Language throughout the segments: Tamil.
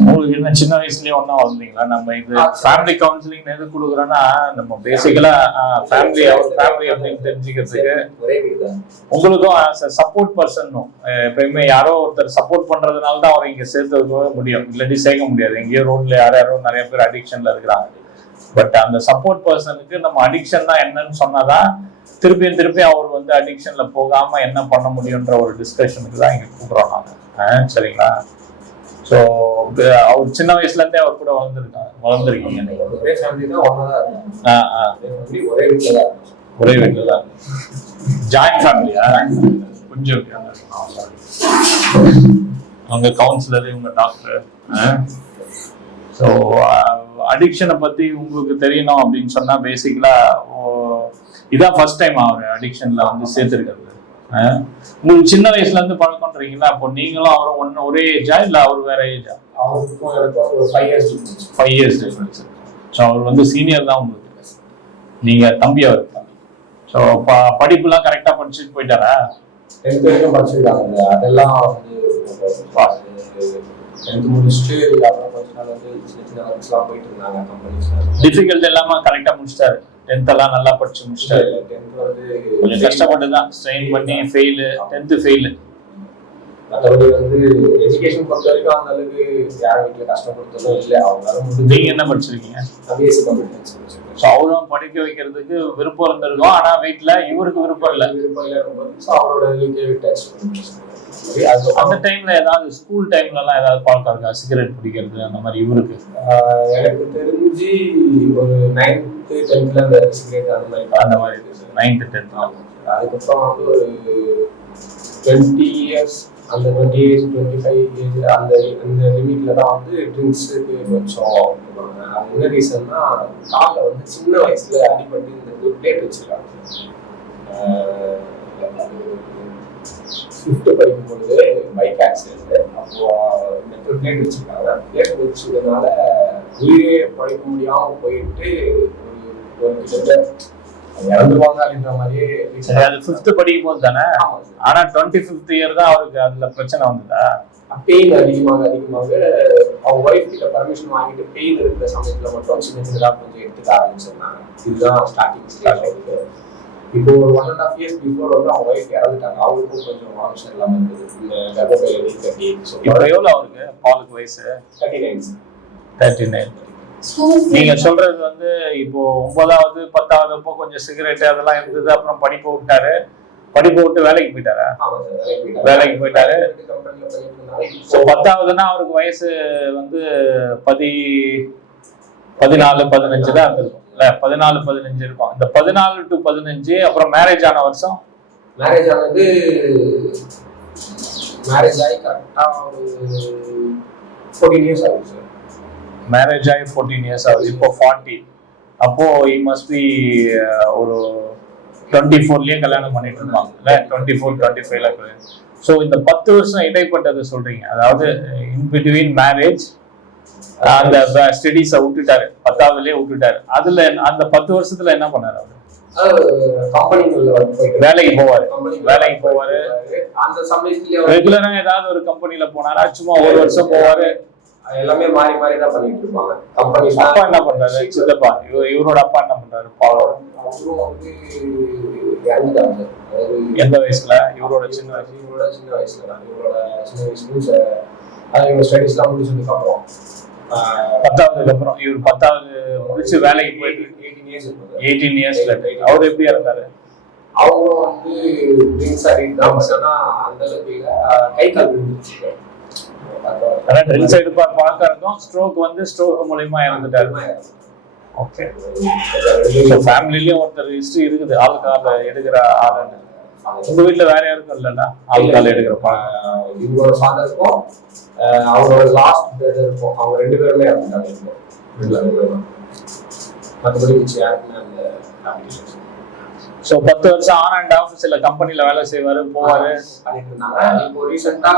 உங்களுக்கு என்ன சின்ன வயசுலயே ஒன்னா வளர்ந்தீங்களா? நம்ம இது ஃபேமிலி கவுன்சிலிங் எது கொடுக்குறோம்னா நம்ம பேசிக்கலா ஃபேமிலி அப்படின்னு தெரிஞ்சுக்கிறதுக்கு உங்களுக்கும் சப்போர்ட் பர்சனும் எப்பயுமே யாரோ ஒருத்தர் சப்போர்ட் பண்றதுனால தான் அவரை இங்க சேர்த்து முடியும், இல்லாட்டி சேர்க்க முடியாது. எங்கேயோ ரோட்ல யாரோ நிறைய பேர் அடிக்ஷன்ல இருக்கிறாங்க. பட் அந்த சப்போர்ட் பர்சனுக்கு நம்ம அடிக்ஷன் தான் என்னன்னு சொன்னாதான் திருப்பி அவர் வந்து அடிக்ஷன்ல போகாம என்ன பண்ண முடியும்ன்ற ஒரு டிஸ்கஷனுக்கு தான் இங்க கூப்பிடுறோம் நாங்க. சரிங்களா? ஸோ அவர் சின்ன வயசுல இருந்தே அவர் கூட வளர்ந்துருக்கீங்க. ஒரே வீட்டுல தான். ஜாயிண்ட் ஃபேமிலியா? கொஞ்சம் அவங்க கவுன்சிலர், இவங்க டாக்டர். ஸோ அடிக்ஷனை பத்தி உங்களுக்கு தெரியணும் அப்படின்னு சொன்னா பேசிக்கலா இதான் ஃபர்ஸ்ட் டைம் அவர் அடிக்ஷன்ல வந்து சேர்த்திருக்கிறது. உங்களுக்கு சின்ன வயசுல இருந்து பழக்கம்ன்றீங்களா? அப்போ நீங்களும் அவரும் ஒரே ஏஜா இல்ல அவர் வேற ஏஜா? அவருக்கும் எனக்கும் ஒரு 5 years டிஃபரன்ஸ். ஸோ அவர் வந்து சீனியர் தான் உங்களுக்கு, நீங்க தம்பியா இருப்பாங்க. ஸோ படிப்புலாம் கரெக்டா படிச்சுட்டு போயிட்டாரா? 10th வரைக்கும் படிச்சிருக்காங்க. அதெல்லாம் வந்து 10th முடிச்சுட்டு அப்புறம் கொஞ்ச நாள் வந்து சின்ன ஒர்க்ஸ்லாம் போயிட்டு இருந்தாங்க கம்பெனிஸ்ல. டிஃபிகல்ட் எல்லாமே கரெக்டா முடிச்சிட்டாரு. 10th எல்லாம் நல்லா படிச்சு முடிச்சிட்டாரு. 10th வந்து கொஞ்சம் கஷ்டப்பட்டு தான் ஸ்ட்ரெயின் பண்ணி ஃபெயில், 10th ஃபெயில். மற்றபடி வந்து எஜுகேஷன் பொறுத்த வரைக்கும் அந்த அளவுக்கு யாரும் வீட்டில் கஷ்டப்படுத்ததும் இல்லை. அவங்க நீங்க என்ன படிச்சிருக்கீங்க? BSc கம்ப்யூட்டர் சயின்ஸ் படிச்சிருக்கேன். ஸோ அவரும் படிக்க வைக்கிறதுக்கு விருப்பம் இருந்திருக்கும், ஆனா வீட்டுல இவருக்கு விருப்பம் இல்லை. ஸோ அவரோட இதுக்கே விட்டாச்சு. அந்த டைம்ல ஏதாவது ஸ்கூல் டைம்ல எல்லாம் ஏதாவது பழக்கம் இருக்கா? சிகரெட் பிடிக்கிறது அந்த மாதிரி இவருக்கு? எனக்கு தெரிஞ்சு ஒரு 9th 10th அந்த சிகரெட் அந்த மாதிரி இருக்கு. 9th 10th. அதுக்கப்புறம் வந்து ஒரு 20 years, அந்த 20 years 25 years அந்த லிமிட்ல தான் வந்து ட்ரிங்க்ஸுக்கு கொஞ்சம். என்ன ரீசன்னா காலில் வந்து சின்ன வயசுல அடிபட்டு இந்த ஒரு பிளேட் வச்சிருக்காங்க. 5th படிக்கும் பொழுது பைக் ஆக்சிடென்ட். அப்போ இந்த பிளேட் வச்சிருக்காங்க. பிளேட் வச்சதுனால உயிரே படிக்க முடியாம போயிட்டு ஒரு கிட்டத்தட்ட இறந்துருவாங்க அப்படின்ற மாதிரியே. அது 5th படிக்கும் போது தானே? ஆனா 25th இயர் தான் அவருக்கு அதுல பிரச்சனை வந்ததா? பெயின் அதிகமாக அவங்க ஒய்ஃப் கிட்ட பர்மிஷன் வாங்கிட்டு பெயின் இருக்கிற சமயத்துல மட்டும் சின்னதா கொஞ்சம் எடுத்துக்க ஆரம்பிச்சிருந்தாங்க. இதுதான் ஸ்டார்டிங். இப்போ ஒரு 1.5 years பிஃபோர் வந்து அவங்க ஒய்ஃப் இறந்துட்டாங்க. அவங்களுக்கும் கொஞ்சம் வாமிஷன் இல்லாம இருந்தது. இந்த கர்ப்பப்பை கட்டி. இப்போ எவ்வளவு அவருக்கு பாலுக்கு வயசு? 39. நீங்க சொல்றது வந்து இப்போ 9வது 10வது அப்போ கொஞ்சம் சிகரெட் அதெல்லாம் இருந்தது. அப்புறம் படிப்பு விட்டு வேலைக்கு போயிட்டாரா? வேலைக்கு போயிட்டாரு. 10வதுன்னா அவருக்கு வயசு வந்து 14 15 தான் இருந்திருக்கும். 14 15 இருக்கும். இந்த 14 to 15 அப்புறம் மேரேஜ் ஆன வருஷம்? மேரேஜ் ஆனது மேரேஜ் ஆகி கரெக்டா ஒரு 14 years ஆகுது. மேரேஜ் ஆகி 14 years ஆகுது. இப்போ 40. அப்போ he must be ஒரு 24லயே கல்யாணம் பண்ணிட்டு இருப்பாங்க இல்ல? 24 25ல. ஸோ இந்த 10 வருஷம் இடைப்பட்டது சொல்றீங்க. அதாவது இன் பிட்வீன் மேரேஜ் அந்த ஸ்டடீஸை விட்டுட்டாரு, 10வதுலயே விட்டுட்டாரு. அதுல அந்த 10 வருஷத்துல என்ன பண்ணாரு? வேலைக்கு போவாரு. அந்த சமயத்துல ரெகுலரா ஏதாவது ஒரு கம்பெனில போனாரா? சும்மா ஒரு வருஷம் போவாரு. எல்லாமே மாறி மாறி தான் பண்ணிட்டு இருப்பாங்க. கம்பெனி அப்பா என்ன பண்றாரு? சித்தப்பா இவரோட அப்பா என்ன பண்றாரு? எந்த வயசுல? இவரோட சின்ன வயசுல தான். இவரோட ஸ்டடீஸ்லாம் முடிச்சதுக்கு அப்புறம் 10வதுக்கு அப்புறம் இவர் 10வது முடிச்சு வேலைக்கு போயிட்டு 18 yearsல அவர் எப்படி இருந்தாரு? அவங்க வந்து ட்ரிங்க்ஸ் ஆடிட்டு அந்த அளவுக்கு கை கால் விழுந்துச்சு. ட்ரிங்க்ஸ் எடுப்பார், பழக்கம் இருக்கும். ஸ்ட்ரோக் மூலமா இறந்துட்டாரு. ஓகே. ஃபேமிலிலயும் ஒருத்தர் ஹிஸ்டரி இருக்குது ஆல்கஹால் எடுக்கிற ஆளுன்னு. உங்க வீட்டுல வேற யாருக்கும் இல்லைன்னா ஆல்கஹால் எடுக்கிற பழக்கம்? இவரோட ஃபாதருக்கும் அவரோட லாஸ்ட் பிரதர் இருக்கும். அவங்க 2 பேருமே இறந்துட்டாங்க. மற்றபடி யாருக்குமே அந்த ஸோ 10 வருஷம் ஆன் அண்ட் ஆஃப் சில கம்பெனில வேலை செய்வாரு, போவாரு. இப்போ ரீசெண்டா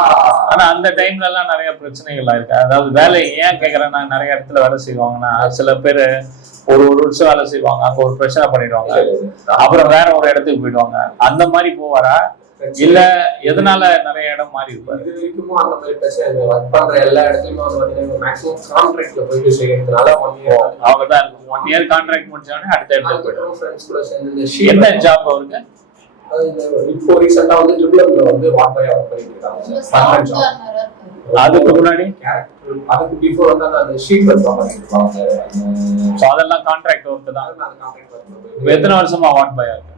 ஆனா அந்த டைம்ல எல்லாம் நிறைய பிரச்சனைகள் இருக்கு. அதாவது வேலை ஏன் கேட்கறேன்னா, நிறைய இடத்துல வேலை செய்வாங்கன்னா சில பேர் ஒரு வருஷம் வேலை செய்வாங்க, அங்க ஒரு பிரச்சனை பண்ணிடுவாங்க, அப்புறம் வேற ஒரு இடத்துக்கு போயிடுவாங்க. அந்த மாதிரி போவாரா? இல்ல எதனால நிறைய இடம் மாறி இருப்பாரு? இது வரைக்கும் அந்த மாதிரி பிரச்சனை ஒர்க் பண்ற எல்லா இடத்துலயுமே வந்து பாத்தீங்கன்னா மேக்ஸிமம் கான்ட்ராக்ட்ல போயிட்டு செய்யறதுனால 1 இயர் அவங்க தான் 1 இயர் கான்ட்ராக்ட் முடிச்சோடனே அடுத்த இடத்துக்கு போயிடுவாங்க. ஃப்ரெண்ட்ஸ் கூட சேர்ந்து என்ன ஜாப் அவருக்கு? இப்போ ரீசெண்டா வந்து ட்ரிபிள்ல வந்து வாட்பாய் ஒர்க் பண்ணிட்டு இருக்காங்க. அதுக்கு முன்னாடி அதுக்கு பிஃபோர் வந்து அந்த ஷீட் ஒர்க் பண்ணிட்டு இருப்பாங்க. சோ அதெல்லாம் கான்ட்ராக்ட் ஒர்க் தான். எத்தனை வருஷமா வாட்பாய் இருக்கு?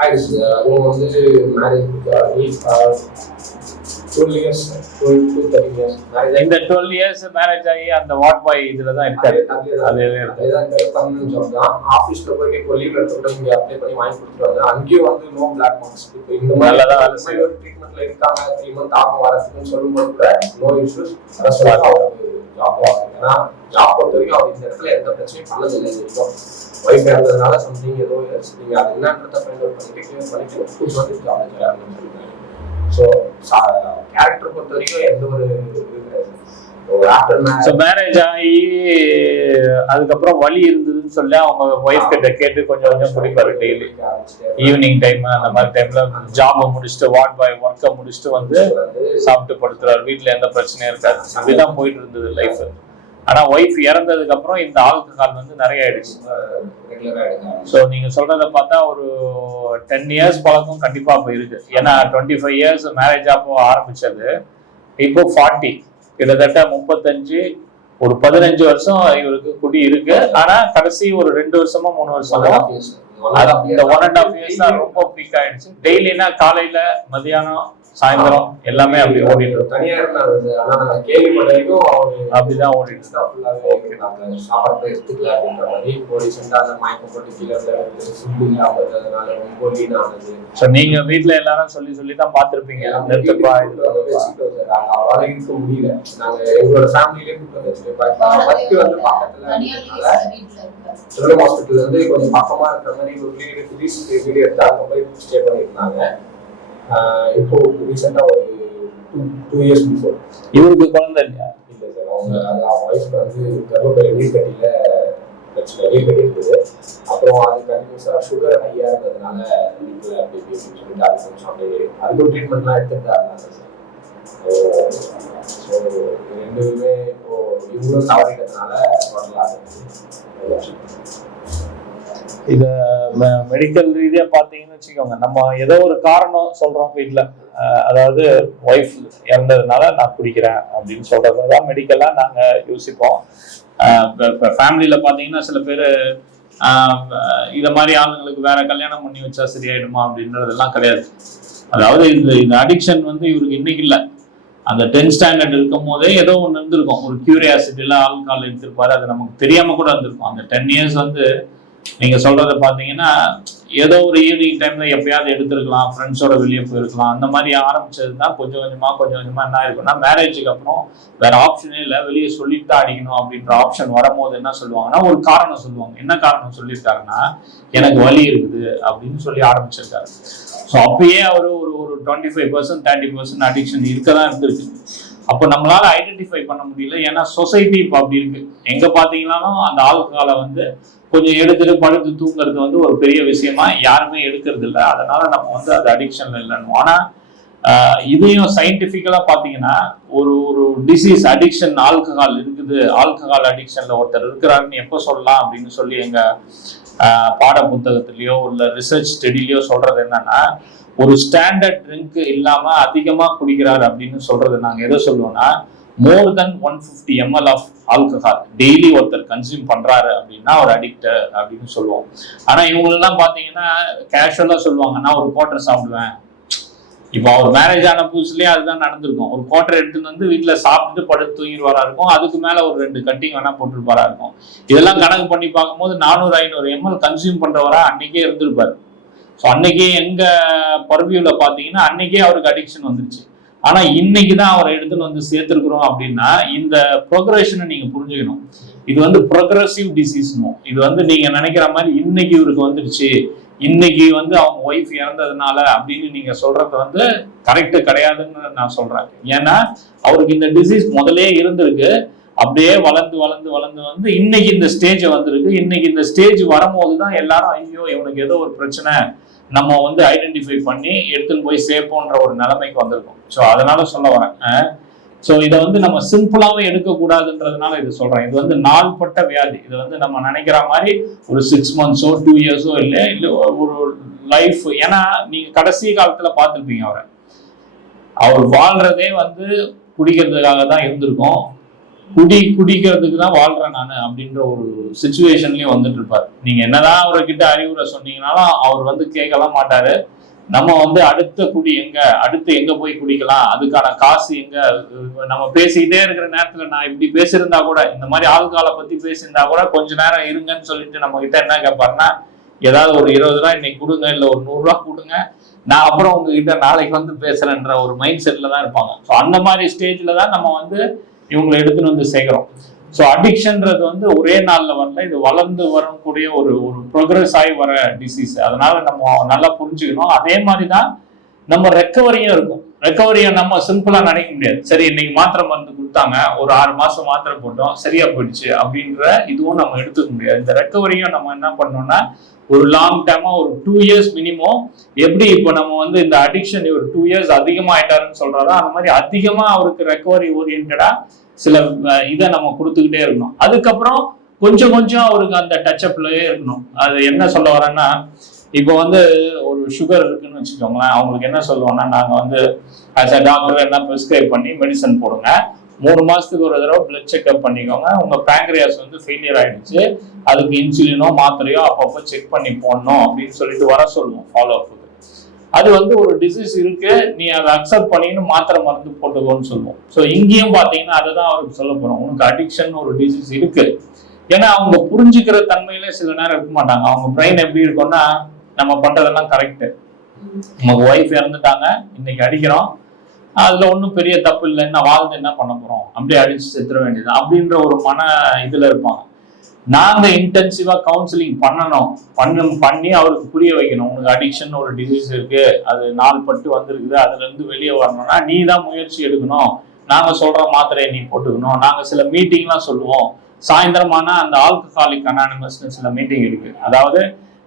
ஆயிடுச்சு. அதுவும் வந்து மேரேஜ் 12 years, 12 to 13 years. இந்த 12 years மேரேஜ் ஆகி அந்த வாட் பாய் இதுல தான் இருக்காரு. அதுதான் பர்மனன்ட் ஜாப் தான். ஆபீஸ்ல போயிட்டு இப்போ லீவ் எடுத்துட்டு இங்க அப்ளை பண்ணி வாங்கி கொடுத்துருவாங்க. அங்கேயும் வந்து நோ பிளாக் மார்க்ஸ். இப்போ இந்த மாதிரி நல்லதா வேலை செய்ய ஒரு ட்ரீட்மெண்ட்ல இருக்காங்க 3 month ஆகும் வரதுக்குன்னு சொல்லும்போது கூட நோ இஷ்யூஸ். அதான் அவருக்கு ஜாப் ஆகும். ஏன்னா ஜாப் பொறுத்த வரைக்கும் அவர் இந்த இடத்துல எந்த பிரச்சனையும் பண்ணதில்லை இது வரைக்கும். ஒய்ஃப் இறந்ததுனால சம்திங் ஏதோ நீங்க அது என்னன்றத ஃபைண்ட் அவுட் பண்ணிட்டு கிளியர் பண்ணிட்டு புதுசு வந்து ஜாப் செய்யலாம்னு சொல்லுவாங்க. ஸோ கேரக்டர் பொறுத்த வரைக்கும் எந்த ஒரு மேரேஜ் ஆகி அதுக்கப்புறம் வலி இருந்ததுன்னு சொல்லி அவங்க ஒய்ஃப் கிட்ட கேட்டு கொஞ்சம் கொஞ்சம் குடிப்பாரு. டெய்லி ஈவினிங் டைம் அந்த மாதிரி டைம்ல ஜாபை முடிச்சுட்டு வார்ட் பாய் ஒர்க்கை முடிச்சுட்டு வந்து சாப்பிட்டு படுத்துறாரு. வீட்டுல எந்த பிரச்சனையும் இருக்காது. அப்படிதான் போயிட்டு இருந்தது லைஃப். ஆனா ஒய்ஃப் இறந்ததுக்கு அப்புறம் இந்த ஆல்கஹால் வந்து நிறைய ஆயிடுச்சு. ஸோ நீங்க சொல்றத பார்த்தா ஒரு 10 years பழக்கம் கண்டிப்பா அப்ப இருக்கு. ஏன்னா 25 years மேரேஜ் அப்போ ஆரம்பிச்சது, இப்போ 40, கிட்டத்தட்ட 35, ஒரு 15 வருஷம் இவருக்கு குடி இருக்கு. ஆனா கடைசி ஒரு 2 வருஷமா 3 வருஷமா இந்த 1.5 years தான் ரொம்ப பீக் ஆயிடுச்சு. டெய்லினா காலையில மதியானம் சாயந்தரம் எல்லாமே அப்படி ஓடிட்டு இருக்கும். தனியா இருந்தாரு. ஆனா நான் கேள்விப்பட்ட வரைக்கும் அப்படிதான் ஓடிட்டு சாப்பாடு எடுத்துக்கல அப்படின்ற மாதிரி இப்போ ரீசெண்டா அந்த மயக்கம் போட்டு கீழே ஃபுட் இல்லாம இருந்ததுனால ரொம்ப லீன் ஆனது. ஸோ நீங்க வீட்டுல எல்லாரும் சொல்லி சொல்லி தான் பார்த்திருப்பீங்க. அவரால் இருக்க முடியல. நாங்க எங்களோட ஃபேமிலியிலே கூப்பிட்டு வச்சு வந்து பக்கத்துல சிவலம் ஹாஸ்பிட்டல் வந்து கொஞ்சம் பக்கமா இருக்கிற மாதிரி ஒரு வீடு எடுத்து அங்க போய் ஸ்டே பண்ணியிருந்தாங்க. இப்போ ரீசெண்டா ஒரு 2 years பிஃபோர். இவருக்கு குழந்தை இல்லையா? இல்லை சார். அவங்க ஒய்ஃப்க்கு வந்து கர்ப்பப்பை நீர்க்கட்டியில பிரச்சனை நீர்க்கட்டி இருக்குது. அப்புறம் அது கண்டினியூஸா சுகர் ஹையா இருந்ததுனால வீட்டில் அப்படி அப்படின்னு சொல்லிட்டு அது கொஞ்சம் அப்படியே அதுக்கும் ட்ரீட்மெண்ட்லாம் எடுத்துட்டு தான் இருந்தாங்க சார். ஸோ ரெண்டுமே இப்போ இவங்களும் தவறிட்டதுனால வரலாறு இத மெடிக்கல் ரீதியா பாத்தீங்கன்னு வச்சுக்கோங்க. நம்ம ஏதோ ஒரு காரணம் சொல்றோம் வீட்டுல, அதாவது ஒய்ஃப் இறந்ததுனால நான் குடிக்கிறேன் அப்படின்னு சொல்றதுதான் மெடிக்கலா நாங்க யோசிப்போம். ஃபேமிலியில பாத்தீங்கன்னா சில பேர் இத மாதிரி ஆளுங்களுக்கு வேற கல்யாணம் பண்ணி வச்சா சரியாயிடுமா அப்படின்றதெல்லாம் கிடையாது. அதாவது இந்த அடிக்ஷன் வந்து இவருக்கு இன்னைக்கு இல்லை, அந்த 10th standard இருக்கும் போதே ஏதோ ஒன்று இருந்திருக்கும். ஒரு கியூரியாசிட்டியில ஆல்கஹால் எடுத்திருப்பாரு. அது நமக்கு தெரியாம கூட இருந்திருக்கும். அந்த 10 years வந்து நீங்க சொல்றத பாத்தீங்கன்னா ஏதோ ஒரு ஈவினிங் டைம்ல எப்பயாவது எடுத்திருக்கலாம், ஃப்ரெண்ட்ஸோட வெளியே போயிருக்கலாம். அந்த மாதிரி ஆரம்பிச்சதுதான் கொஞ்சம் கொஞ்சமா என்ன இருக்குன்னா மேரேஜுக்கு அப்புறம் வேற ஆப்ஷனே இல்லை, வெளியே சொல்லிட்டு தான் அடிக்கணும் அப்படின்ற ஆப்ஷன் வரும்போது என்ன சொல்லுவாங்கன்னா ஒரு காரணம் சொல்லுவாங்க. என்ன காரணம் சொல்லியிருக்காருன்னா எனக்கு வலி இருக்குது அப்படின்னு சொல்லி ஆரம்பிச்சிருக்காரு. ஸோ அப்பயே அவரு ஒரு 25% 30% அடிக்ஷன் இருக்கதான் இருந்திருக்கு. அப்போ நம்மளால ஐடென்டிஃபை பண்ண முடியல. ஏன்னா சொசைட்டி இப்போ அப்படி இருக்கு. எங்க பாத்தீங்கன்னாலும் அந்த ஆல்கஹாலை வந்து கொஞ்சம் எடுத்துட்டு படுத்து தூங்குறது வந்து ஒரு பெரிய விஷயமா யாருமே எடுக்கிறது இல்லை. அதனால நம்ம வந்து அது அடிக்ஷன்ல இல்லைன்னு. ஆனா இதையும் சயின்டிபிக்கலா பாத்தீங்கன்னா ஒரு டிசீஸ் அடிக்ஷன் ஆல்கஹால் இருக்குது, ஆல்கஹால் அடிக்ஷன்ல ஒருத்தர் இருக்கிறாருன்னு எப்ப சொல்லலாம் அப்படின்னு சொல்லி எங்க பாட புத்தகத்திலயோ இல்ல ரிசர்ச் ஸ்டடிலயோ சொல்றது என்னன்னா, ஒரு ஸ்டாண்டர்ட் ட்ரிங்க் இல்லாம அதிகமா குடிக்கிறாரு அப்படின்னு சொல்றது நாங்க எதை சொல்லுவோம்னா more than 150 ml of alcohol daily ஒருத்தர் கன்சியூம் பண்றாரு அப்படின்னா ஒரு அடிக்டர் அப்படின்னு சொல்லுவோம். ஆனா இவங்களெல்லாம் பாத்தீங்கன்னா கேஷுவலா சொல்லுவாங்க நான் ஒரு குவார்டர் சாப்பிடுவேன். இப்போ அவர் மேரேஜ் ஆன புதுசுலயே அதுதான் நடந்திருக்கும். ஒரு குவார்டர் எடுத்துன்னு வந்து வீட்டுல சாப்பிட்டு படுத்து தூங்கிடுவாரா இருக்கும். அதுக்கு மேல ஒரு 2 கட்டிங் வேணா போட்டுருப்பாரா இருக்கும். இதெல்லாம் கணக்கு பண்ணி பார்க்கும்போது 400-500 ml கன்சியூம் பண்றவரா அன்னைக்கே இருந்திருப்பாரு. ஸோ அன்னைக்கே எங்க பர்வியூல பாத்தீங்கன்னா அன்னைக்கே அவருக்கு அடிக்ஷன் வந்துருச்சு. ஆனா இன்னைக்கு தான் அவரை எடுத்துன்னு வந்து சேர்த்திருக்கிறோம் அப்படின்னா இந்த ப்ரோக்ரஷனை நீங்க புரிஞ்சுக்கணும். இது வந்து ப்ரோக்ரஸிவ் டிசீஸ்னும். இது வந்து நீங்க நினைக்கிற மாதிரி இன்னைக்கு இவருக்கு வந்துருச்சு, இன்னைக்கு வந்து அவங்க ஒய்ஃப் இறந்ததுனால அப்படின்னு நீங்க சொல்றது வந்து கரெக்ட் கிடையாதுன்னு நான் சொல்றேன். ஏன்னா அவருக்கு இந்த டிசீஸ் முதலே இருந்திருக்கு. அப்படியே வளர்ந்து வந்து இன்னைக்கு இந்த ஸ்டேஜ் வந்திருக்கு. இன்னைக்கு இந்த ஸ்டேஜ் வரும்போது தான் எல்லாரும் ஐயோ இவனுக்கு ஏதோ ஒரு பிரச்சனை, நம்ம வந்து ஐடென்டிஃபை பண்ணி எடுத்துன்னு போய் சேர்ப்போன்ற ஒரு நிலைமைக்கு வந்திருக்கோம். ஸோ அதனால சொல்ல வரேன். ஸோ இதை வந்து நம்ம சிம்பிளாவே எடுக்கக்கூடாதுன்றதுனால இது சொல்றேன். இது வந்து நாள்பட்ட வியாதி. இது வந்து நம்ம நினைக்கிற மாதிரி ஒரு 6 monthsோ 2 yearsோ இல்லை ஒரு லைஃப். ஏன்னா நீங்க கடைசி காலத்துல பார்த்துருப்பீங்க அவர் வாழ்றதே வந்து குடிக்கிறதுக்காக தான் இருந்திருக்கும். குடிக்கிறதுக்கு தான் வாழ்றேன் நான் அப்படின்ற ஒரு சுச்சுவேஷன்லயும் வந்துட்டு இருப்பாரு. நீங்க என்னதான் அவர்கிட்ட அறிவுரை சொன்னீங்கன்னாலும் அவர் வந்து கேட்கலாம் மாட்டாரு. நம்ம வந்து அடுத்த குடி எங்க, அடுத்து எங்க போய் குடிக்கலாம், அதுக்கான காசு எங்க. நம்ம பேசிக்கிட்டே இருக்கிற நேரத்துல நான் இப்படி பேசியிருந்தா கூட, இந்த மாதிரி ஆள்காலை பத்தி பேசியிருந்தா கூட கொஞ்ச நேரம் இருங்கன்னு சொல்லிட்டு நம்ம கிட்ட என்ன கேட்பாருன்னா, ஏதாவது ஒரு 20 ரூபாய் இன்னைக்கு கொடுங்க, இல்ல ஒரு 100 ரூபாய் கொடுங்க, நான் அப்புறம் உங்ககிட்ட நாளைக்கு வந்து பேசுறேன்ற ஒரு மைண்ட் செட்ல தான் இருப்பாங்க. ஸோ அந்த மாதிரி ஸ்டேஜ்ல தான் நம்ம வந்து இவங்களை எடுத்துன்னு வந்து சேர்க்கிறோம். ஸோ அடிக்ஷன்றது வந்து ஒரே நாள்ல வரல, இது வளர்ந்து வரக்கூடிய ஒரு ப்ரோக்ரஸ் ஆகி வர டிசீஸ். அதனால நம்ம நல்லா புரிஞ்சுக்கணும். அதே மாதிரிதான் நம்ம ரெக்கவரியும் இருக்கும். ரெக்கவரியை நம்ம சிம்பிளா நினைக்க முடியாது. சரி இன்னைக்கு மாத்திரை மருந்து கொடுத்தாங்க, ஒரு 6 மாசம் மாத்திரை போட்டோம், சரியா போயிடுச்சு அப்படின்ற இதுவும் நம்ம எடுத்துக்க முடியாது. இந்த ரெக்கவரியும் நம்ம என்ன பண்ணோம்னா ஒரு லாங் டேர்மா ஒரு 2 years மினிமம். எப்படி இப்போ நம்ம வந்து இந்த அடிக்ஷன் ஒரு 2 years அதிகமா ஆயிட்டாருன்னு சொல்றாரோ அந்த மாதிரி அதிகமா அவருக்கு ரெக்கவரி ஓரியன்டா சில இதை நம்ம கொடுத்துக்கிட்டே இருக்கணும். அதுக்கப்புறம் கொஞ்சம் கொஞ்சம் அவருக்கு அந்த டச்அப்லயே இருக்கணும். அது என்ன சொல்ல வரேன்னா, இப்போ வந்து ஒரு சுகர் இருக்குன்னு வச்சுக்கோங்களேன், அவங்களுக்கு என்ன சொல்லுவோம்னா, நாங்க வந்து ஆஸ் அ டாக்டர் என்ன ப்ரிஸ்கிரைப் பண்ணி மெடிசன் போடுங்க, 3 மாசத்துக்கு ஒரு தடவை பிளட் செக்அப் பண்ணிக்கோங்க, உங்க பேங்க்ரியாஸ் வந்து ஃபெயிலியர் ஆயிடுச்சு, அதுக்கு இன்சுலினோ மாத்திரையோ அப்பப்போ செக் பண்ணி போடணும் அப்படின்னு சொல்லிட்டு வர சொல்லுவோம் ஃபாலோ அப்புக்கு. அது வந்து ஒரு டிசீஸ் இருக்கு, நீ அதை அக்செப்ட் பண்ணின்னு மாத்திரை மருந்து போட்டுக்கோன்னு சொல்லுவோம். ஸோ இங்கேயும் பார்த்தீங்கன்னா அதை தான் அவருக்கு சொல்ல போறோம், உனக்கு அடிக்ஷன் ஒரு டிசீஸ் இருக்கு. ஏன்னா அவங்க புரிஞ்சுக்கிற தன்மையில சில நேரம் இருக்க மாட்டாங்க. அவங்க பிரெயின் எப்படி இருக்கும்னா, நம்ம பண்றதெல்லாம் கரெக்ட், நமக்கு ஒய்ஃப் இறந்துட்டாங்க, இன்னைக்கு அடிக்கிறோம், அதுல ஒன்றும் பெரிய தப்பு இல்லை, என்ன வாழ்ந்து என்ன பண்ண போறோம், அப்படியே அடிச்சு செத்துற வேண்டியது அப்படின்ற ஒரு மன இதுல இருப்பாங்க. நாங்க இன்டென்சிவா கவுன்சிலிங் பண்ணி அவருக்கு புரிய வைக்கணும், உனக்கு அடிக்ஷன் ஒரு டிசீஸ் இருக்கு, அது நாள்பட்டு வந்திருக்குது, அதுல இருந்து வெளியே வரணும்னா நீ தான் முயற்சி எடுக்கணும், நாங்க சொல்ற மாத்திரையை நீ போட்டுக்கணும். நாங்க சில மீட்டிங்லாம் சொல்லுவோம், சாயந்தரமான அந்த ஆல்கஹாலிக் அனானிமஸ்னு சில மீட்டிங் இருக்கு. அதாவது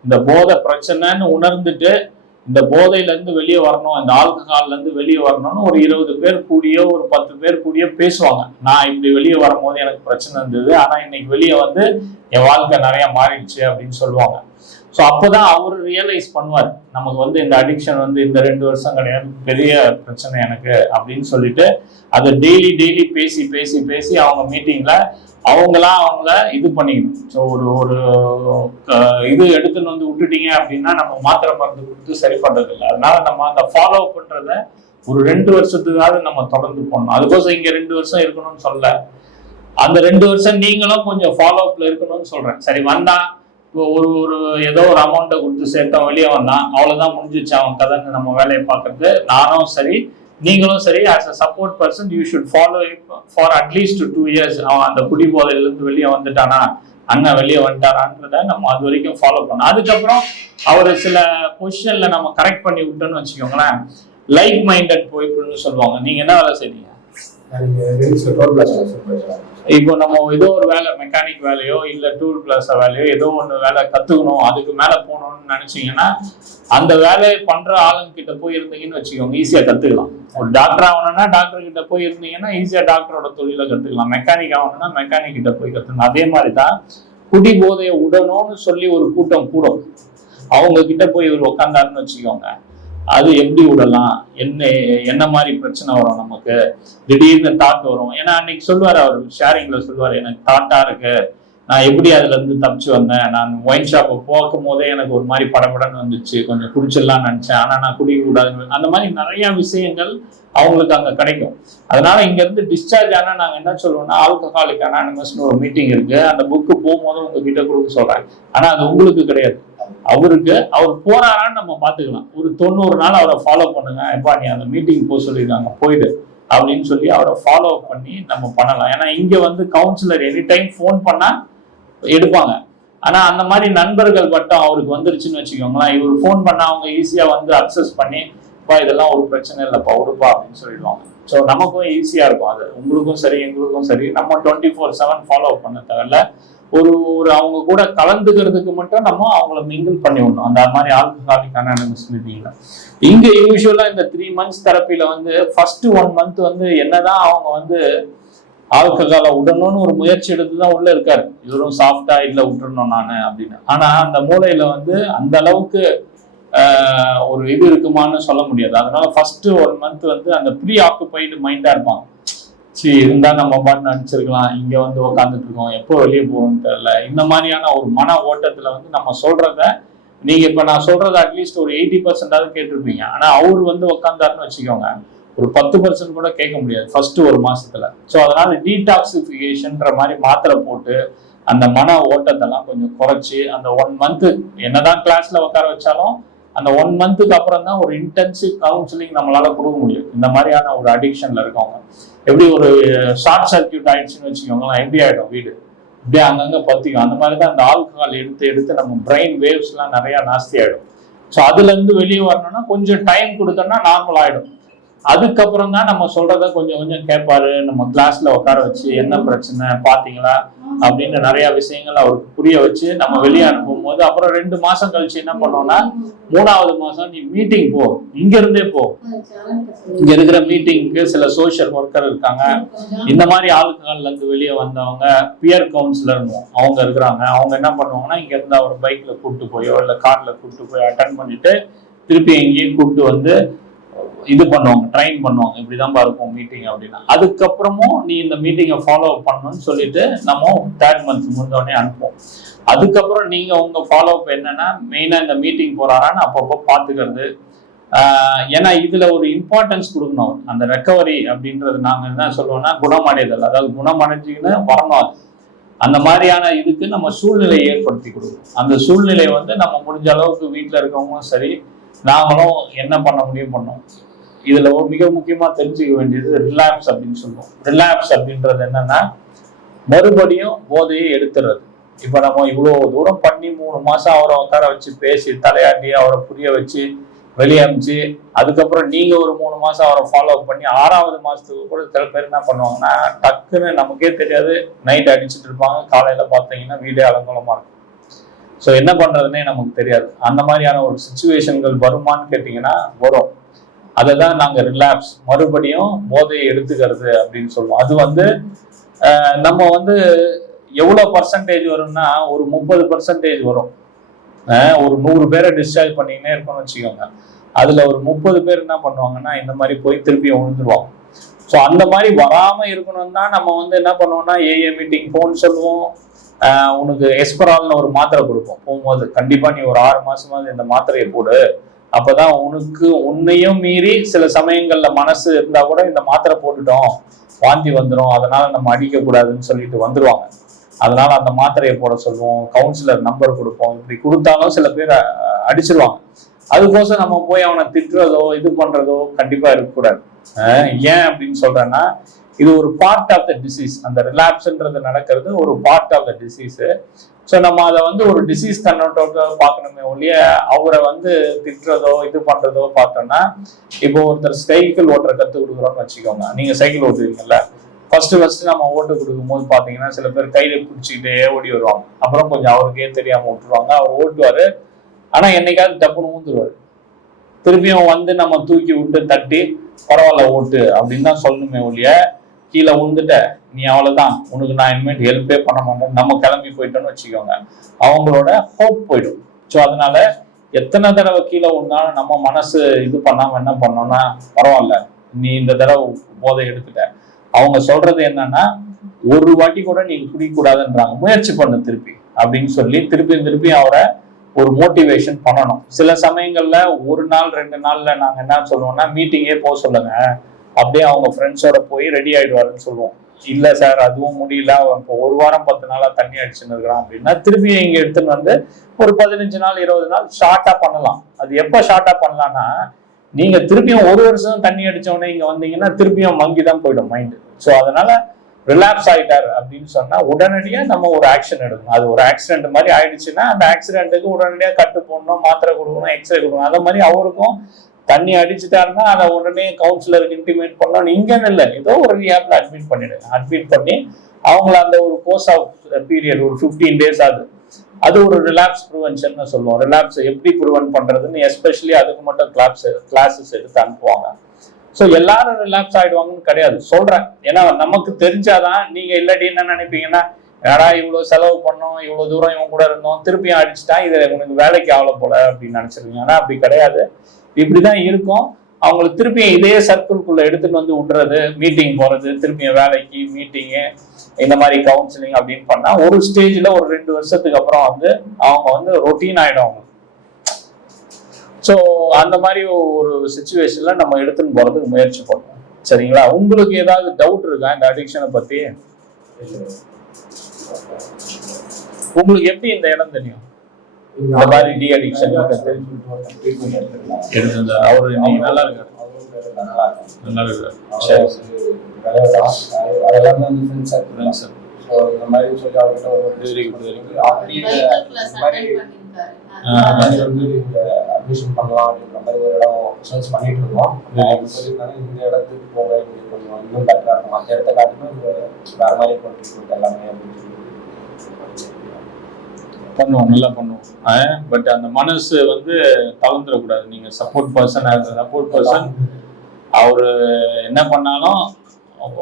இந்த போதை பிரச்சனைன்னு உணர்ந்துட்டு இந்த போதையில இருந்து வெளியே வரணும், இந்த ஆல்கஹால்ல இருந்து வெளியே வரணும்னு ஒரு 20 பேர் கூடியோ ஒரு 10 பேர் கூடியோ பேசுவாங்க. நான் இப்படி வெளியே வரும்போது எனக்கு பிரச்சனை இருந்தது, ஆனா இன்னைக்கு வெளியே வந்து என் வாழ்க்கை நிறைய மாறிடுச்சு அப்படின்னு சொல்லுவாங்க. ஸோ அப்போதான் அவர் ரியலைஸ் பண்ணுவார், நமக்கு வந்து இந்த அடிக்ஷன் வந்து இந்த 2 வருஷம் கிடையாது, பெரிய பிரச்சனை எனக்கு அப்படின்னு சொல்லிட்டு அதை டெய்லி பேசி பேசி பேசி அவங்க மீட்டிங்ல அவங்களா அவங்கள இது பண்ணிக்கணும். ஸோ ஒரு இது எடுத்துன்னு வந்து விட்டுட்டீங்க அப்படின்னா நம்ம மாத்திரை மருந்து கொடுத்து சரி பண்றது இல்லை. அதனால நம்ம அந்த ஃபாலோ பண்றத ஒரு 2 வருஷத்துக்காவது நம்ம தொடர்ந்து போடணும். அதுக்கோசம் இங்க 2 வருஷம் இருக்கணும்னு சொல்ல, அந்த 2 வருஷம் நீங்களும் கொஞ்சம் ஃபாலோ அப்ல இருக்கணும்னு சொல்றேன். சரி வந்தா ஒரு ஏதோ ஒரு அமௌண்ட்டை கொடுத்து சேர்த்தோம், வெளியே வந்தான், அவ்வளவுதான் முடிஞ்சிச்சு அவன் கதைன்னு நம்ம வேலையை பார்க்கறது. நானும் சரி நீங்களும் சரி, as a support person you should follow it for at least 2 years. அவன் அந்த குடி போதையிலிருந்து வெளியே வந்துட்டானா, அண்ணன் வெளியே வந்துட்டாரான்றத நம்ம அது வரைக்கும் ஃபாலோ பண்ணணும். அதுக்கப்புறம் அவர் சில பொசிஷன்ல நம்ம கரெக்ட் பண்ணி விட்டோம்னு வச்சுக்கோங்களேன், லைக் மைண்டட் போய்ப்புன்னு சொல்லுவாங்க. நீங்க என்ன வேலை செய்றீங்க? இப்போ நம்ம ஏதோ ஒரு வேலை, மெக்கானிக் வேலையோ இல்ல டூல் பிளஸ் வேலையோ ஏதோ ஒண்ணு வேலை கத்துக்கணும், அதுக்கு மேல போகணும்னு நினைச்சீங்கன்னா அந்த வேலையை பண்ற ஆளுங்க கிட்ட போய் இருந்தீங்கன்னு வச்சுக்கோங்க, ஈஸியா கத்துக்கலாம். ஒரு டாக்டர் ஆகணும்னா டாக்டர் கிட்ட போய் இருந்தீங்கன்னா ஈஸியா டாக்டரோட தொழிலை கத்துக்கலாம். மெக்கானிக் ஆகணும்னா மெக்கானிக் கிட்ட போய் கத்துக்கணும். அதே மாதிரிதான் குடி போதையை உடணும்னு சொல்லி ஒரு கூட்டம் கூடும், அவங்க கிட்ட போய் இவர் உட்காந்தாருன்னு வச்சுக்கோங்க, அது எப்படி விடலாம், என்ன மாதிரி பிரச்சனை வரும், நமக்கு திடீர்னு தாட் வரும். ஏன்னா அன்னைக்கு சொல்லுவாரு, அவர் ஷேரிங்ல சொல்லுவாரு, எனக்கு தாட்டா இருக்கு, நான் எப்படி அதுல இருந்து தப்பிச்சு வந்தேன், நான் ஒயின் ஷாப்பை போக்கும் போதே எனக்கு ஒரு மாதிரி படபடன்னு வந்துச்சு, கொஞ்சம் குடிச்சிடலாம்னு நினைச்சேன், ஆனா நான் குடிக்க கூடாது. அந்த மாதிரி நிறைய விஷயங்கள் அவங்களுக்கு அங்க கிடைக்கும். அதனால இங்க இருந்து டிஸ்சார்ஜ் ஆனா நாங்க என்ன சொல்லுவோம்னா, ஆல்கஹாலிக் அனானிமஸ்னு ஒரு மீட்டிங் இருக்கு, அந்த புக்கு போகும்போது உங்ககிட்ட கொடுக்க சொல்றேன். ஆனா அது உங்களுக்கு கிடையாது, அவருக்கு. அவர் போறாரான்னு நம்ம பாத்துக்கலாம். ஒரு 90 நாள் அவரை ஃபாலோ பண்ணுங்க, எப்பா நீ அந்த மீட்டிங் போக சொல்லியிருக்காங்க போயிடு அப்படின்னு சொல்லி அவரை ஃபாலோ பண்ணி நம்ம பண்ணலாம். ஏன்னா இங்க வந்து கவுன்சிலர் எனி டைம் ஃபோன் பண்ணா எடுப்பாங்க. ஆனா அந்த மாதிரி நண்பர்கள் மட்டும் அவருக்கு வந்துருச்சுன்னு வச்சுக்கோங்களேன், இவர் ஃபோன் பண்ணா அவங்க ஈஸியா வந்து அக்சஸ் பண்ணி, இதெல்லாம் ஒரு பிரச்சனை இல்லைப்பா விடுப்பா அப்படின்னு சொல்லிடுவாங்க. ஸோ நமக்கும் ஈஸியா இருக்கும். அது உங்களுக்கும் சரி எங்களுக்கும் சரி, நம்ம 24/7 ஃபாலோ பண்ண தேவையில்ல. ஒரு ஒரு அவங்க கூட கலந்துக்கிறதுக்கு மட்டும் நம்ம அவங்கள மிங்கிள் பண்ணி விடணும். அந்த மாதிரி ஆல்கஹாலிக் அனானிமஸ் மீட்டிங்ல இங்க யூஸ்வலா இந்த 3 months தெரப்பில வந்து ஃபர்ஸ்ட் 1 month வந்து என்னதான் அவங்க வந்து ஆல்கஹாலை விடணும்னு ஒரு முயற்சி எடுத்துதான் உள்ள இருக்காரு. இவரும் சாஃப்டா இல்ல விட்டுறணும் நானு அப்படின்னு. ஆனா அந்த மூளையில வந்து அந்த அளவுக்கு ஒரு இது இருக்குமான்னு சொல்ல முடியாது. அதனால ஃபர்ஸ்ட் 1 month வந்து அந்த ப்ரீ ஆக்குபைடு மைண்டா இருப்பாங்க. சரி இருந்தா நம்ம பாட்டு நினைச்சிருக்கலாம், இங்க வந்து உட்காந்துட்டு இருக்கோம், எப்போ வெளியே போகணும்னு தெரியல. இந்த மாதிரியான ஒரு மன ஓட்டத்துல வந்து நம்ம சொல்றத நீங்க இப்ப நான் சொல்றத அட்லீஸ்ட் ஒரு 80% கேட்டிருப்பீங்க. ஆனா அவர் வந்து உட்காந்தாருன்னு வச்சுக்கோங்க, ஒரு 10% கூட கேட்க முடியாது ஃபர்ஸ்ட் 1 மாசத்துல. ஸோ அதனால டீடாக்சிஃபிகேஷன்ற மாதிரி மாத்திரை போட்டு அந்த மன ஓட்டத்தெல்லாம் கொஞ்சம் குறைச்சி அந்த 1 month என்னதான் கிளாஸ்ல உட்கார வச்சாலும் அந்த 1 monthக்கு அப்புறம் தான் ஒரு இன்டென்சிவ் கவுன்சிலிங் நம்மளால கொடுக்க முடியும். இந்த மாதிரியான ஒரு அடிக்ஷன்ல இருக்கவங்க எப்படி ஒரு ஷார்ட் சர்க்கியூட் ஆயிடுச்சுன்னு வச்சுக்கோங்களேன், எப்படி ஆயிடும் வீடு இப்படியே அங்கங்க பத்திக்கும். அந்த மாதிரி தான் அந்த ஆல்கஹால் எடுத்து எடுத்து நம்ம பிரெயின் வேவ்ஸ் எல்லாம் நிறைய நாஸ்தி ஆயிடும். ஸோ அதுல இருந்து வெளியே வரணும்னா கொஞ்சம் டைம் கொடுத்தோம்னா நார்மல் ஆயிடும். அதுக்கப்புறம் தான் நம்ம சொல்றத கொஞ்சம் கொஞ்சம் கேட்பாரு. நம்ம கிளாஸ்ல உட்கார வச்சு என்ன பிரச்சனை பாத்தீங்களா அப்படின்னு நிறைய விஷயங்கள் அவருக்கு புரிய வச்சு நம்ம வெளியே அனுப்பும் போது அப்புறம் 2 மாசம் கழிச்சு என்ன பண்ணோம்னா 3வது மாசம் நீ மீட்டிங் போ, இங்க இருந்தே போ. இங்க இருக்கிற மீட்டிங்க்கு சில சோசியல் ஒர்க்கர் இருக்காங்க, இந்த மாதிரி ஆளுக்கள்ல இருந்து வெளியே வந்தவங்க பியர் கவுன்சிலர் அவங்க இருக்கிறாங்க. அவங்க என்ன பண்ணுவாங்கன்னா இங்க இருந்து அவர் பைக்ல கூப்பிட்டு போயோ இல்ல கார்ல கூப்பிட்டு போய் அட்டன் பண்ணிட்டு திருப்பி எங்கேயும் கூப்பிட்டு வந்து இது பண்ணுவாங்க, ட்ரைன் பண்ணுவாங்க, இப்படிதான் இருக்கும் மீட்டிங் அப்படின்னா. அதுக்கப்புறமும் நீ இந்த மீட்டிங்கை ஃபாலோ பண்ணணும்னு சொல்லிட்டு நம்ம 3rd month முடிஞ்சோடனே அனுப்புவோம். அதுக்கப்புறம் நீங்க உங்க ஃபாலோ அப் என்னன்னா மெயினா இந்த மீட்டிங் போறாரான்னு அப்பப்போ பாத்துக்கிறது. ஏன்னா இதுல ஒரு இம்பார்ட்டன்ஸ் கொடுக்கணும். அந்த ரெக்கவரி அப்படின்றது நாங்க என்ன சொல்லுவோம்னா குணமடைதல், அதாவது குணமடைஞ்சிங்கன்னு வரணும். அந்த மாதிரியான இதுக்கு நம்ம சூழ்நிலையை ஏற்படுத்தி கொடுக்கணும். அந்த சூழ்நிலையை வந்து நம்ம முடிஞ்ச அளவுக்கு வீட்டுல இருக்கவங்களும் சரி நாங்களும் என்ன பண்ண முடியும் பண்ணோம். இதுல மிக முக்கியமா தெரிஞ்சுக்க வேண்டியது ரிலாப்ஸ் அப்படின்னு சொல்லுவோம். ரிலாப்ஸ் அப்படின்றது என்னன்னா மறுபடியும் போதையை எடுத்துறது. இப்ப நம்ம இவ்வளவு தூரம் பண்ணி 3 மாசம் அவரை உட்கார வச்சு பேசி தலையாட்டி அவரை புரிய வச்சு வெளியே அமிச்சு அதுக்கப்புறம் நீங்க ஒரு 3 மாசம் அவரை ஃபாலோ பண்ணி 6வது மாசத்துக்கு கூட சில பேர் என்ன பண்ணுவாங்கன்னா டக்குன்னு நமக்கே தெரியாது நைட் அடிச்சுட்டு இருப்பாங்க, காலையில பார்த்தீங்கன்னா வீடே அலங்கோலமா இருக்கும். ஸோ என்ன பண்றதுன்னே நமக்கு தெரியாது. அந்த மாதிரியான ஒரு சுச்சுவேஷன்கள் வருமானு கேட்டீங்கன்னா வரும். அதை தான் நாங்கள் ரிலாப்ஸ் மறுபடியும் போதையை எடுத்துக்கிறது அப்படின்னு சொல்லுவோம். அது வந்து நம்ம வந்து எவ்வளோ பர்சன்டேஜ் வரும்னா ஒரு 30% வரும். ஒரு 100 பேரை டிஸ்சார்ஜ் பண்ணிக்கினே இருக்கணும்னு வச்சுக்கோங்க, அதுல ஒரு 30 பேர் என்ன பண்ணுவாங்கன்னா இந்த மாதிரி போய் திருப்பி விழுந்துருவாங்க. ஸோ அந்த மாதிரி வராம இருக்கணும் தான் நம்ம வந்து என்ன பண்ணுவோம்னா ஏஏ மீட்டிங் போன்னு சொல்லுவோம். உனக்கு எஸ்பரால்னு ஒரு மாத்திரை கொடுப்போம். போகும்போது கண்டிப்பா நீ ஒரு 6 மாசமாவது இந்த மாத்திரையை போடு, அப்பதான் உனக்கு உன்னையும் மீறி சில சமயங்கள்ல மனசு இருந்தா கூட இந்த மாத்திரை போட்டுட்டோம் வாந்தி வந்துடும், அதனால நம்ம அடிக்க கூடாதுன்னு சொல்லிட்டு வந்துருவாங்க. அதனால அந்த மாத்திரையை போட சொல்லுவோம், கவுன்சிலர் நம்பர் கொடுப்போம். இப்படி கொடுத்தாலும் சில பேர் அடிச்சிருவாங்க. அதுக்கோசம் நம்ம போய் அவனை திட்டுறதோ இது பண்றதோ கண்டிப்பா இருக்கக்கூடாது. ஏன் அப்படின்னு சொல்றேன்னா இது ஒரு பார்ட் ஆஃப் த டிசீஸ். அந்த ரிலாப்ஸ்ன்றது நடக்கிறது ஒரு part of the disease. So நம்ம அதை வந்து ஒரு டிசீஸ் கண்ணோட்டோட பார்க்கணுமே ஒழிய அவரை வந்து திட்டுறதோ இது பண்றதோ பார்த்தோம்னா இப்போ ஒருத்தர் சைக்கிள் ஓட்டுற கற்றுக் கொடுக்குறோன்னு வச்சுக்கோங்க. நீங்க சைக்கிள் ஓட்டுவீங்கல்ல, ஃபர்ஸ்ட் நம்ம ஓட்டு கொடுக்கும் போது பாத்தீங்கன்னா சில பேர் கையில பிடிச்சிக்கிட்டே ஓடி வருவாங்க. அப்புறம் கொஞ்சம் அவருக்கே தெரியாம விட்டுருவாங்க. அவர் ஓட்டுவாரு, ஆனா என்னைக்காவது டப்புன்னு ஊந்துருவாரு. திருப்பியும் வந்து நம்ம தூக்கி விட்டு தட்டி பரவாயில்ல ஓட்டு அப்படின்னு தான் சொல்லணுமே ஒழிய கீழே விழுந்துட்ட நீ அவ்வளவுதான் உனக்கு நான் இனிமேல் ஹெல்ப்பே பண்ண மாட்டேன் நம்ம கிளம்பி போயிட்டோன்னு வச்சுக்கோங்க, அவங்களோட ஹோப் போயிடும். ஸோ அதனால எத்தனை தடவை கீழே விழுந்தாலும் நம்ம மனசு இது பண்ணாம என்ன பண்ணோம்னா பரவாயில்ல நீ இந்த தடவை போதை எடுத்துட்ட. அவங்க சொல்றது என்னன்னா ஒரு வாட்டி கூட நீங்க குடிக்கூடாதுன்றாங்க, முயற்சி பண்ணு திருப்பி அப்படின்னு சொல்லி திருப்பி அவரை ஒரு மோட்டிவேஷன் பண்ணணும். சில சமயங்கள்ல 1 நாள் 2 நாள்ல நாங்க என்ன சொல்லுவோம்னா மீட்டிங்கே போக சொல்லுங்க, அப்படியே அவங்க ஃப்ரெண்ட்ஸோட போய் ரெடி ஆயிடுவாருன்னு சொல்லுவோம். இல்ல சார் அதுவும் முடியல, இப்போ 1 வாரம் 10 நாளா தண்ணி அடிச்சுன்னு இருக்கிறான் அப்படின்னா திருப்பி இங்க எடுத்துன்னு வந்து ஒரு 15 நாள் 20 நாள் ஷார்ட்டா பண்ணலாம். அது எப்ப ஷார்ட்டா பண்ணலாம்னா நீங்க திருப்பியும் 1 வருஷம் தண்ணி அடிச்சவொடனே இங்க வந்தீங்கன்னா திருப்பியும் மங்கி தான் போயிடும் மைண்டு. ஸோ அதனால ரிலாப்ஸ் ஆயிட்டார் அப்படின்னு சொன்னா உடனடியா நம்ம ஒரு ஆக்ஷன் எடுக்கணும். அது ஒரு ஆக்சிடென்ட் மாதிரி ஆயிடுச்சுன்னா அந்த ஆக்சிடென்ட்டுக்கு உடனடியா கட்டு போடணும், மாத்திரை கொடுக்கணும், எக்ஸ்ரே கொடுக்கணும். அதே மாதிரி அவருக்கும் தண்ணி அடிச்சுட்டாருன்னா அதை உடனே கவுன்சிலருக்கு இன்டிமேட் பண்ணணும். இங்கன்னு இல்லை, ஏதோ ஒரு ரியாப்ல அட்மிட் பண்ணிடுங்க. அட்மிட் பண்ணி அவங்கள அந்த ஒரு கோர்ஸ் ஆஃப் பீரியட் ஒரு 15 days ஆகுது. அது ஒரு ரிலாப்ஸ் ப்ரிவென்ஷன் சொல்லுவோம். ரிலாப்ஸ் எப்படி ப்ரிவென்ட் பண்றதுன்னு எஸ்பெஷலி அதுக்கு மட்டும் கிளாஸஸ் எடுத்து அனுப்புவாங்க. ஸோ எல்லாரும் ரிலாப்ஸ் ஆயிடுவாங்கன்னு கிடையாது சொல்றேன். ஏன்னா நமக்கு தெரிஞ்சாதான், நீங்க இல்லாட்டி என்ன நினைப்பீங்கன்னா, யாரா இவ்வளவு செலவு பண்ணோம், இவ்வளவு தூரம் இவங்க கூட இருந்தோம், திருப்பியும் அடிச்சுட்டா இது உனக்கு வேலைக்கு ஆகல போல அப்படின்னு நினைச்சிருக்கீங்க. ஆனா அப்படி கிடையாது. இப்படிதான் இருக்கும். அவங்களுக்கு திருப்பியும் இதே சர்க்கிள்குள்ள எடுத்துட்டு வந்து விடுறது, மீட்டிங் போறது, திருப்பியும் வேலைக்கு மீட்டிங்கு, இந்த மாதிரி கவுன்சிலிங் அப்படின்னு பண்ணா ஒரு ஸ்டேஜ்ல ஒரு 2 வருஷத்துக்கு அப்புறம் வந்து அவங்க வந்து ரொட்டீன் ஆயிடும் அவங்க. ஸோ அந்த மாதிரி ஒரு சுச்சுவேஷன்ல நம்ம எடுத்துன்னு போறதுக்கு முயற்சி பண்ணுவோம். சரிங்களா? உங்களுக்கு ஏதாவது டவுட் இருக்கா இந்த அடிக்ஷனை பத்தி? உங்களுக்கு எப்படி இந்த இடம் தெரியும்? இந்த மாதிரி டி அடிக்ஷன் அவரு நீங்க நல்லா இருக்காரு, நல்லா இருக்காரு. சரி அதெல்லாம் வந்து ஃப்ரெண்ட்ஸ் இந்த மாதிரி சொல்லி அவர்கிட்ட வெரி குட் வெரி குட். வந்து அட்மிஷன் பண்ணலாம் அப்படின்ற மாதிரி ஒரு இடம் சர்ச் பண்ணிட்டு இருந்தோம். சொல்லியிருந்தாங்க இந்த இடத்துக்கு போங்க, இங்கே கொஞ்சம் இன்னும் பெட்டராக இருக்கும், மற்ற இடத்த காட்டிலும் இந்த வேற மாதிரி ட்ரீட்மெண்ட் எல்லாமே அப்படின்னு சொல்லி பண்ணுவோம், நல்லா பண்ணுவோம். பட் அந்த மனசு வந்து தளர்ந்துடக்கூடாது. நீங்க சப்போர்ட் பர்சன் அவரு என்ன பண்ணாலும்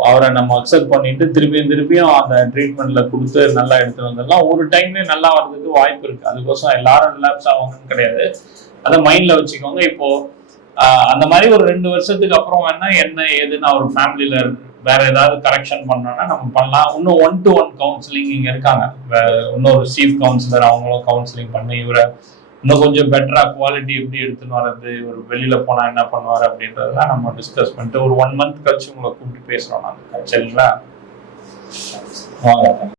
அவரை நம்ம அக்செப்ட் பண்ணிட்டு திருப்பியும் அந்த ட்ரீட்மெண்ட்ல கொடுத்து நல்லா எடுத்துட்டு வந்துடலாம். ஒரு டைம்ல நல்லா வர்றதுக்கு வாய்ப்பு இருக்கு. அதுக்கோசம் எல்லாரும் ரிலாப்ஸ் ஆவாங்கன்னு கிடையாது. அதை மைண்ட்ல வச்சுக்கோங்க. இப்போ அந்த மாதிரி ஒரு 2 வருஷத்துக்கு அப்புறம் வேணா என்ன ஏதுன்னு அவர் ஃபேமிலியில வேற ஏதாவது கரெக்ஷன் பண்ணோம்னா நம்ம பண்ணலாம். இன்னும் 1-to-1 கவுன்சிலிங் இங்க இருக்காங்க. இன்னொரு சீஃப் கவுன்சிலர் அவங்களும் கவுன்சிலிங் பண்ணி இவரை இன்னும் கொஞ்சம் பெட்டரா குவாலிட்டி எப்படி எடுத்துன்னு வர்றது, ஒரு வெளியில போனா என்ன பண்ணுவாரு அப்படின்றதெல்லாம் நம்ம டிஸ்கஸ் பண்ணிட்டு ஒரு 1 month கழிச்சு உங்களை கூப்பிட்டு பேசுறோம் நாங்க. சரிங்களா? வாங்க.